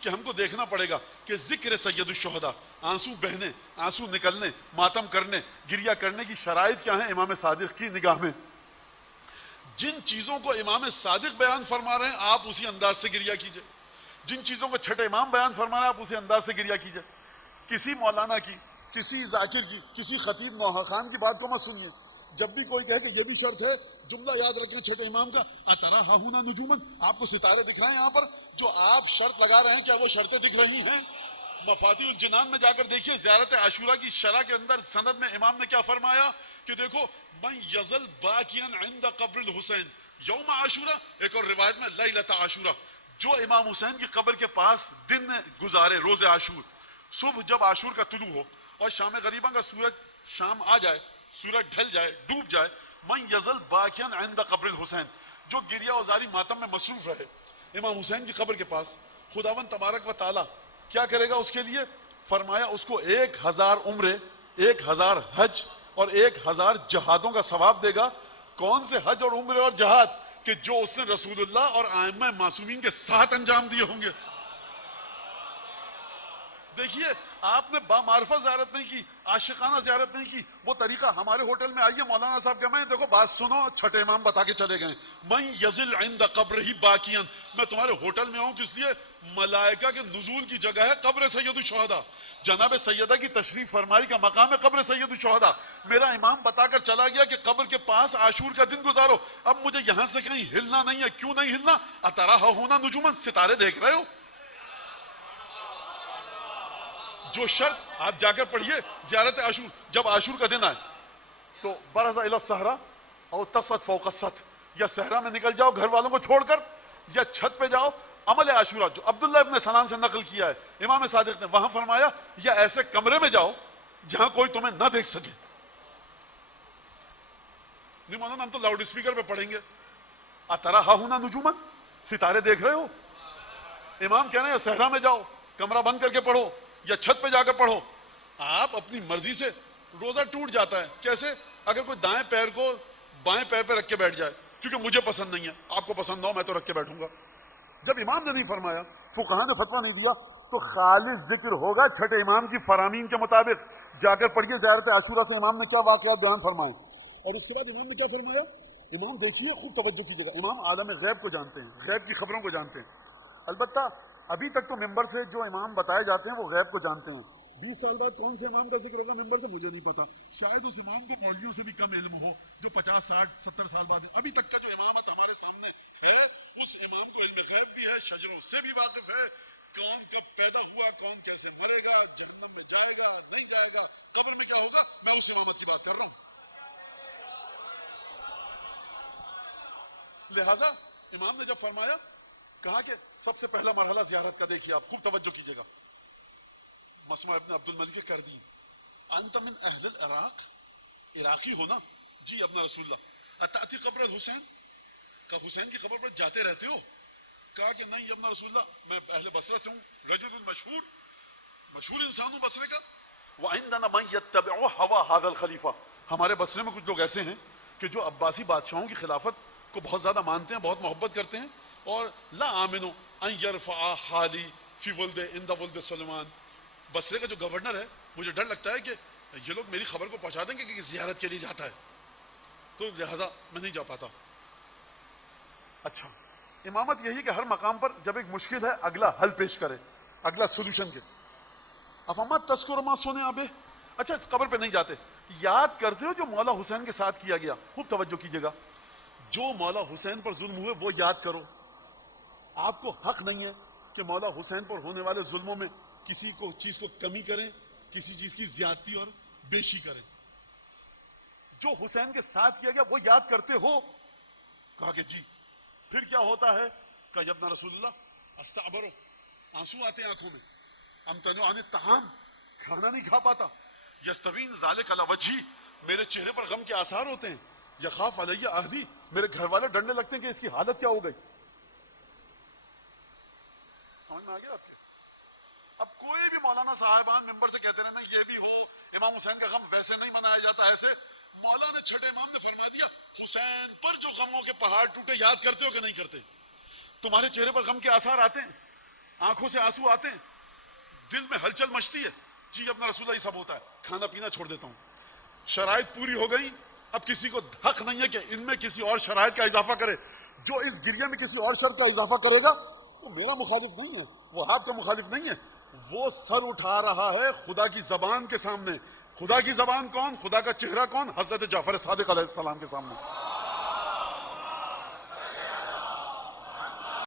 कि हमको देखना पड़ेगा कि जिक्र सैयदुल शुहदा, आंसू बहने, आंसू निकलने, मातम करने, गिरिया करने की शराइत क्या है इमाम सादिक की निगाह में। जिन चीजों को इमाम सादिक बयान फरमा रहे हैं आप उसी अंदाज से गिरिया कीजिए, जिन चीजों को छठे इमाम बयान फरमा रहे हैं आप उसी अंदाज से गिरिया कीजिए। किसी मौलाना की, किसी जाकिर की, किसी खतीब नौहा खान की बात को मत सुनिए। जब भी कोई कहे कि यह भी शर्त है, जुमला याद रखें छठे इमाम का, अतरा हाहुना नुजूमन, आपको सितारे दिख रहे हैं यहाँ पर, जो आप शर्त लगा रहे हैं क्या वो शर्तें दिख रही हैं? मफातिहुल जिनान में जाकर देखिए, ज़ियारत आशूरा की शरह के अंदर सनद में इमाम ने क्या फरमाया कि देखो, मैं यजल बाकियन इंद कब्र हुसैन यौम आशूरा, एक और रिवायत में लैलत आशूरा, जो इमाम हुसैन की कब्र के पास दिन गुजारे रोजे आशूर, सुबह जब आशूर का तुलू हो और शाम गरीबा का सूरज शाम आ जाए, सूरज ढल जाए, डूब जाए, मैं यजल बाकियन इंद कब्र हुसैन, जो गिरिया औजारी मातम में मसरूफ रहे इमाम हुसैन की कब्र के पास, खुदावन तबारक व ताला क्या करेगा उसके लिए? फरमाया उसको 1000 उम्रे, 1000 हज और 1000 जहादों का सवाब देगा। कौन से हज और उम्रे और जहाद कि जो उसने रसूलुल्लाह और आइम्मा मासूमीन के साथ अंजाम दिए होंगे। देखिए, आपने बामारफत ज़ियारत नहीं की, आशिकाना ज़ियारत नहीं की, वो तरीका हमारे होटल में आइए, मौलाना साहब क्या, मैं देखो बात सुनो, छठे इमाम बता के चले गए, मैं यजिल इंद कब्र ही बाकियन, मैं तुम्हारे होटल में आऊं किस लिए? मलाइका के नुजूल की जगह है कब्र सैयदुल शुहदा, जनाब सैयदा की तशरीफ फरमाई का मकाम है कब्र सैयदुल शुहदा। मेरा इमाम बताकर चला गया कि कब्र के पास आशूर का दिन गुजारो, अब मुझे यहां से कहीं हिलना नहीं है। क्यों नहीं हिलना? अतरा होना नुजुमन, सितारे देख रहे हो? जो शर्त आप जाकर पढ़िए, ज़ियारत आशूर, जब आशूर का दिन आए तो बरज़ा इला सहरा और तसत फौक़ सत, या सहरा में निकल जाओ घर वालों को छोड़कर, या छत पे जाओ। अमल आशूरा जो अब्दुल्लाह इब्न सलाम से नकल किया है इमाम सादिक ने, वहां फरमाया या ऐसे कमरे में जाओ जहां कोई तुम्हें ना देख सके। नहीं मानो हम तो लाउड स्पीकर पे पढ़ेंगे, अतरा हाहुना नुजुमन, सितारे देख रहे हो? इमाम कह रहे हैं सहरा में जाओ, कमरा बंद करके पढ़ो या छत पे जाकर पढ़ो। आप अपनी मर्जी से, रोजा टूट जाता है कैसे? अगर कोई दाएं पैर को बाएं पैर पे रख के बैठ जाए, क्योंकि मुझे पसंद नहीं है, आपको पसंद हो मैं तो रख के बैठूंगा। जब इमाम ने नहीं फरमाया, फुकहा ने फतवा नहीं दिया, तो खालिस जिक्र होगा छठे इमाम की फरामीन के मुताबिक। जाकर पढ़िए ज़ियारत आशूरा से इमाम ने क्या वाकयात बयान फरमाए, और उसके बाद इमाम ने क्या फरमाया। इमाम देखिए, खूब तवज्जो कीजिएगा, इमाम आलम गैब को जानते हैं, गैब की खबरों को जानते हैं। अलबत्ता अभी तक तो मिंबर से जो इमाम बताए जाते हैं वो गैब को जानते हैं। 20 साल बाद कौन से इमाम का जिक्र होगा मिंबर से मुझे नहीं पता, शायद उस इमाम को मौलवियों से भी कम इल्म हो जो 50, 60, 70 साल बाद। अभी तक का जो इमामत हमारे सामने है, उस इमाम को इल्म गैब भी है, शजरों से भी वाकिफ है, कौन कब पैदा हुआ, कौन कैसे मरेगा, जहन्नम में जाएगा नहीं जाएगा, कब्र में क्या होगा, मैं उस इमामत की बात कर रहा हूं। लिहाजा इमाम ने जब फरमाया, कहा कि सबसे पहला मरहला ज़ियारत का देखिए, आप खूब तवज्जो कीजिएगा। मसमा इब्न अब्दुल मलिक कर दी, अंत मिन अहलिल इराक, इराकी हो ना? जी अपना रसूलुल्लाह, अताती कब्र हुसैन, का हुसैन की खबर पर जाते रहते हो? कहा कि नहीं अपना रसूलुल्लाह, मैं अहले बसरा से हूँ, रजुल मशहूर, मशहूर इंसान हूँ बसरे का। व इंदना मन यत्तबिउ हवा हाज़ल खलीफा, हमारे बसरे में कुछ लोग ऐसे हैं कि जो अब्बासी बादशाहों की खिलाफत को बहुत ज्यादा मानते हैं, बहुत मोहब्बत करते हैं, और ला आमिनो अन यरफा हाली फी वल्द इंद वल्द सुलेमान, बसरे का जो गवर्नर है, मुझे डर लगता है कि ये लोग मेरी खबर को पहुंचा देंगे कि जियारत के लिए जाता है, तो लिहाजा मैं नहीं जा पाता। अच्छा, इमामत यही कि हर मकाम पर जब एक मुश्किल है अगला हल पेश करे, अगला सोल्यूशन के। अफमा तस्कुर मा सुने आबे, अच्छा कब्र पे नहीं जाते, याद करते हो जो मौला हुसैन के साथ किया गया। खूब तवज्जो कीजिएगा, जो मौला हुसैन पर जुल्म हुए वो याद करो। आपको हक नहीं है कि मौला हुसैन पर होने वाले जुल्मों में किसी को चीज को कमी करें, किसी चीज की ज्यादती और बेशी करें। जो हुसैन के साथ किया गया वो याद करते हो? कहा कि जी। फिर क्या होता है? कहा यब्ना रसूलुल्लाह अस्ताबरो, आंसू आते हैं आंखों में, अमतनु आने तहाम, खाना नहीं खा पाता, यस्तवीन ज़ालिक अला वजही, मेरे चेहरे पर गम के आसार होते हैं, यखाफ अलैया अहली, मेरे घर वाले डरने लगते हैं कि इसकी हालत क्या हो गई। समझ में आ गया आपके? अब कोई भी मौलाना साहिबान मेंबर से कहते रहते ये भी हो, इमाम हुसैन का गम वैसे नहीं मनाया जाता, ऐसे। मौला ने छठे इमाम ने फरमा दिया, हुसैन पर जो गमों के पहाड़ टूटे याद करते हो कि नहीं करते? तुम्हारे चेहरे पर गम के आसार आते हैं, आंखों से आंसू आते हैं, दिल में हलचल मचती है, जी अपना रसूलुल्लाह ये सब होता है, खाना पीना छोड़ देता हूं। शराइत पूरी हो गई, अब किसी को हक नहीं है कि इनमें किसी और शराइत का इजाफा करे। जो इस गिरिया में किसी और शर्त का इजाफा करेगा वो मेरा मुखालिफ नहीं है, वो आपका मुखालिफ नहीं है, वो सर उठा रहा है खुदा की जबान के सामने। खुदा की जबान कौन? खुदा का चेहरा कौन? हजरत जाफर सादिक अलैहिस्सलाम के सामने।